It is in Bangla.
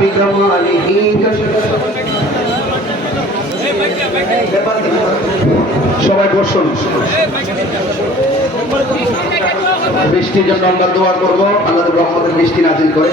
বিকামালিহি সবাই বসুন। বৃষ্টির জন্য আমরা দোয়া করবো, আল্লাহ রহমতের বৃষ্টি নাজিল করে।